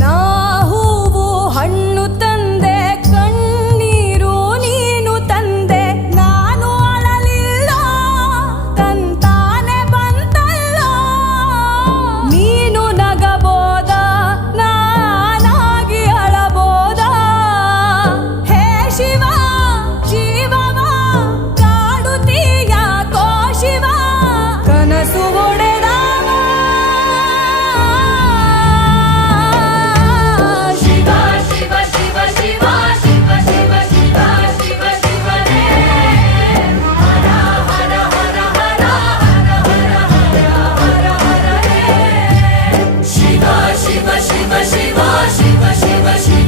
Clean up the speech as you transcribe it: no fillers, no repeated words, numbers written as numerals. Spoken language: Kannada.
ನಾ ಹೂವು ಹಣ್ಣು ತಂದೆ ಕಣ್ಣೀರು ನೀನು ತಂದೆ ನಾನು ಅಳಲಿಲ್ಲ ತಂತಾನೆ ಬಂತಲ್ಲ ನೀನು ನಗಬೋದ ನಾನಾಗಿ ಅಳಬೋದ ಹೇ ಶಿವ ಜೀವವ ಕಾಡುತ್ತೀಯ ಕೋ ಶಿವ ಕನಸು ಒಡೆದ Shiva, Shiva, Shiva, Shiva, Shiva, Shiva.